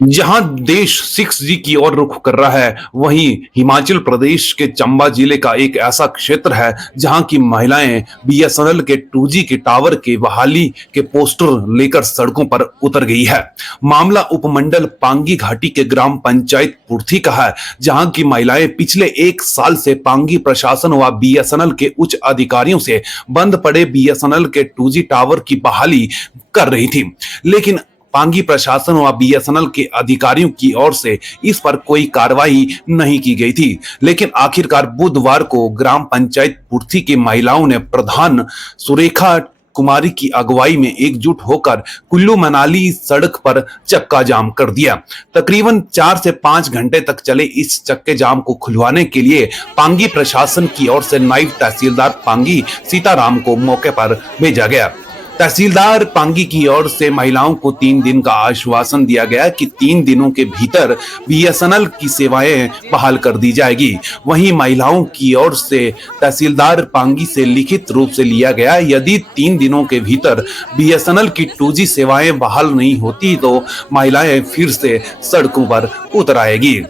जहां देश 6G की ओर रुख कर रहा है, वहीं हिमाचल प्रदेश के चंबा जिले का एक ऐसा क्षेत्र है जहां की महिलाएं BSNL के 2G के टावर के बहाली के पोस्टर लेकर सड़कों पर उतर गई है। मामला उपमंडल पांगी घाटी के ग्राम पंचायत पुर्थी का है, जहां की महिलाएं पिछले 1 साल से पांगी प्रशासन व BSNL के उच्च अधिकारियों से बंद पड़े BSNL के 2G टावर की बहाली कर रही थी, लेकिन पांगी प्रशासन व BSNL के अधिकारियों की ओर से इस पर कोई कार्रवाई नहीं की गई थी। लेकिन आखिरकार बुधवार को ग्राम पंचायत पुर्थी की महिलाओं ने प्रधान सुरेखा कुमारी की अगुवाई में एकजुट होकर कुल्लू मनाली सड़क पर चक्का जाम कर दिया। तकरीबन 4 से 5 घंटे तक चले इस चक्के जाम को खुलवाने के लिए पांगी प्रशासन की ओर से नायब तहसीलदार पांगी सीताराम को मौके पर भेजा गया। तहसीलदार पांगी की ओर से महिलाओं को 3 दिन का आश्वासन दिया गया कि 3 दिनों के भीतर BSNL की सेवाएं बहाल कर दी जाएगी। वहीं महिलाओं की ओर से तहसीलदार पांगी से लिखित रूप से लिया गया, यदि 3 दिनों के भीतर BSNL की 2G सेवाएं बहाल नहीं होती तो महिलाएं फिर से सड़कों पर उतर आएगी।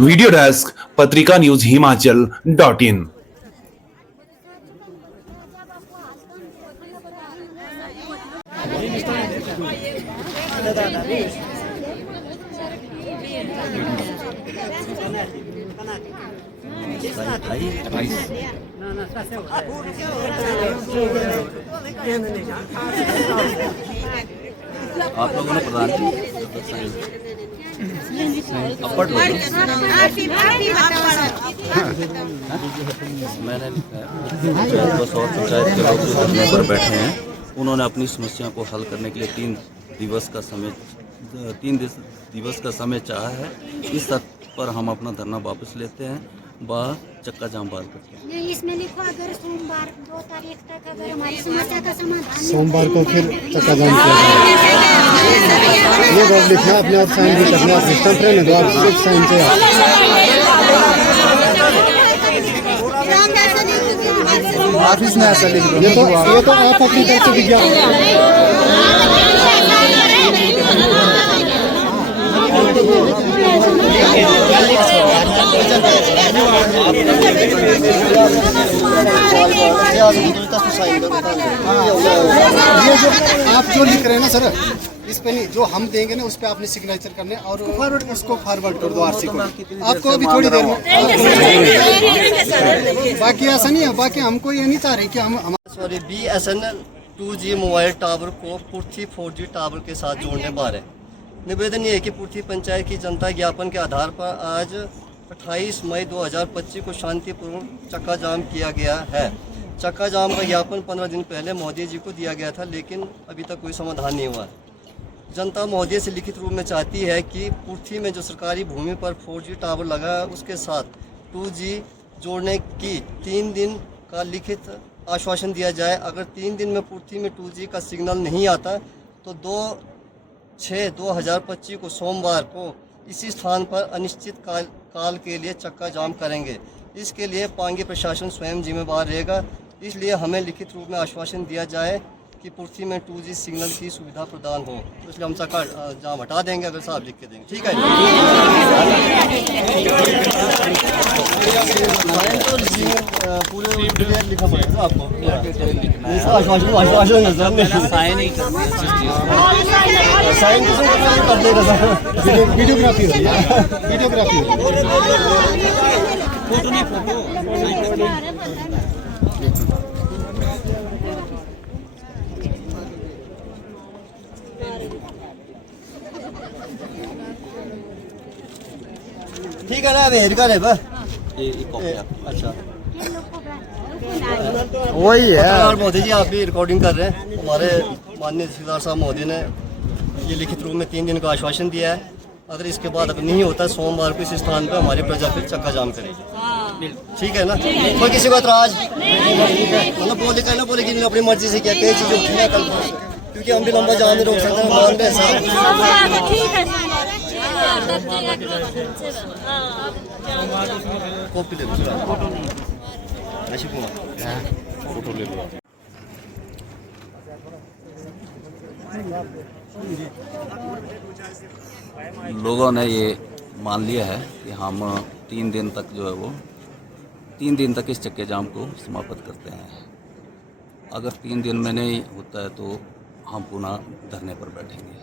वीडियो डेस्क पत्रिका न्यूज हिमाचल.in। आप लोगों ने प्रदान मैंने बस और पंचायत के लोग जो धरने पर बैठे हैं उन्होंने अपनी समस्या को हल करने के लिए 3 दिवस का समय चाहा है। इस शर्त पर हम अपना धरना वापस लेते हैं व चक्का जाम बहाल करते हैं। इसमें लिखो अगर सोमवार 2 तारीख तक अगर हमारी समस्या का समाधान सोमवार को फिर चक्का जाम किया ये बात लिखना अपने आप साइन भी करना सिस्टम पर नहीं, आप सिर्फ साइन से ऑफिस में ऐसा लिख दो। ये तो आप अपनी तरफ से विज्ञापन ये जो आप जो लिख रहे हैं ना सर, इस पे नहीं, जो हम देंगे ना उस पे आपने सिग्नेचर करने और उसको फॉरवर्ड कर दो RC को। आपको अभी थोड़ी देर में बाकी ऐसा नहीं है, बाकी हमको ये नहीं चाह रहे कि हम sorry BSNL 2G mobile tower को पुर्थी 4G टावर के साथ जोड़ने बारे निवेदन ये है कि पुर्थी पंचायत की जनता ज्ञापन के आधार पर आज 28 मई 2025 को शांतिपूर्ण चक्का जाम किया गया है। चक्का जाम का ज्ञापन 15 दिन पहले मोदी जी को दिया गया था, लेकिन अभी तक कोई समाधान नहीं हुआ। जनता मोदी से लिखित रूप में चाहती है कि पुर्थी में जो सरकारी भूमि पर 4G टावर लगा है उसके साथ 2G जोड़ने की 3 दिन का लिखित आश्वासन दिया जाए। अगर 3 दिन में पुर्थी में 2G का सिग्नल नहीं आता तो 2/6/2025 को सोमवार को इसी स्थान पर अनिश्चित काल के लिए चक्का जाम करेंगे। इसके लिए पांगी प्रशासन स्वयं जिम्मेवार रहेगा, इसलिए हमें लिखित रूप में आश्वासन दिया जाए कि पुर्थी में 2G सिग्नल की सुविधा प्रदान हो। तो इसलिए हम चक्का जाम हटा देंगे अगर साहब लिख के देंगे। ठीक है पूरे लिखा पड़ेगा आपको साइन कर देगा सर। वीडियोग्राफी हो रही है, वीडियोग्राफी हो रही ठीक है ना, अभी हेर कर अच्छा वही है। और मोदी जी आप भी रिकॉर्डिंग कर रहे हैं। हमारे माननीय तहसीलदार साहब मोदी ने ये लिखित रूप में 3 दिन का आश्वासन दिया है। अगर इसके बाद अगर नहीं होता सोमवार को इस स्थान पर हमारी प्रजा फिर चक्का जाम करेगी। ठीक है ना, कोई किसी को एतराज मतलब बोले कहना बोले कि अपनी मर्जी से क्या कई चीज़ें उठी ना कल, क्योंकि हम भी लंबा जाम नहीं रोक सकते। मान रहे कॉपी ले फोटो ले लो। है। लोगों ने ये मान लिया है कि हम 3 दिन तक जो है वो 3 दिन तक इस चक्के जाम को समाप्त करते हैं। अगर 3 दिन में नहीं होता है तो हम पुनः धरने पर बैठेंगे।